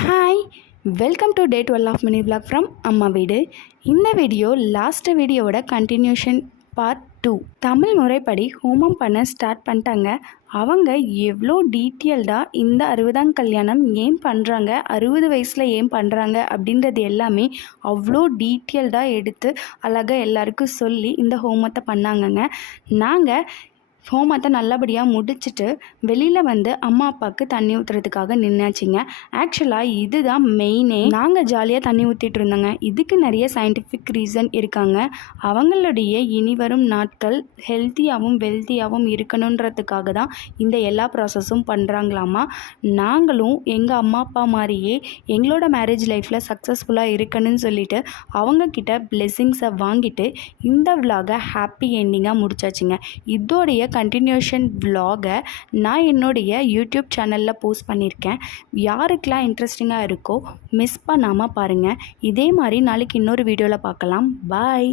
Hi welcome to day dwell of Mani vlog from அம்மா வீடு இந்த வீடியோ லாஸ்ட் வீடியோவோட கண்டினியூஷன் பார்ட் டூ தமிழ் முறைப்படி ஹோமம் பண்ண ஸ்டார்ட் பண்ணிட்டாங்க. அவங்க எவ்வளோ டீட்டெயில்டாக இந்த அறுபதாம் கல்யாணம் ஏன் பண்ணுறாங்க அறுபது வயசில் ஏன் பண்ணுறாங்க அப்படின்றது எல்லாமே அவ்வளோ டீட்டெயில்டாக எடுத்து அழகாக எல்லாருக்கும் சொல்லி இந்த ஹோமத்தை பண்ணாங்கங்க. நாங்கள் ஹோமத்தை நல்லபடியாக முடிச்சுட்டு வெளியில் வந்து அம்மா அப்பாவுக்கு தண்ணி ஊற்றுறதுக்காக நின்னாச்சுங்க. ஆக்சுவலாக இதுதான் மெயினே நாங்கள் ஜாலியாக தண்ணி ஊற்றிட்டு இருந்தோங்க. இதுக்கு நிறைய சயின்டிஃபிக் ரீசன் இருக்காங்க. அவங்களுடைய இனி வரும் நாட்கள் ஹெல்த்தியாகவும் வெல்த்தியாகவும் இருக்கணுன்றதுக்காக தான் இந்த எல்லா ப்ராசஸும் பண்ணுறாங்களாமா நாங்களும் எங்கள் அம்மா அப்பா மாதிரியே எங்களோட மேரேஜ் லைஃப்பில் சக்ஸஸ்ஃபுல்லாக இருக்கணும்னு சொல்லிட்டு அவங்கக்கிட்ட பிளெஸ்ஸிங்ஸை வாங்கிட்டு இந்த விலாகை ஹாப்பி எண்டிங்காக முடிச்சாச்சுங்க. இதோடைய கண்டினியூஷன் வ்ளாகை நான் என்னுடைய யூடியூப் சேனலில் போஸ்ட் பண்ணியிருக்கேன். யாருக்கெலாம் இன்ட்ரெஸ்டிங்காக இருக்கோ மிஸ் பண்ணாமல் பாருங்கள் இதே மாதிரி நாளைக்கு இன்னொரு வீடியோவில் பார்க்கலாம். பாய்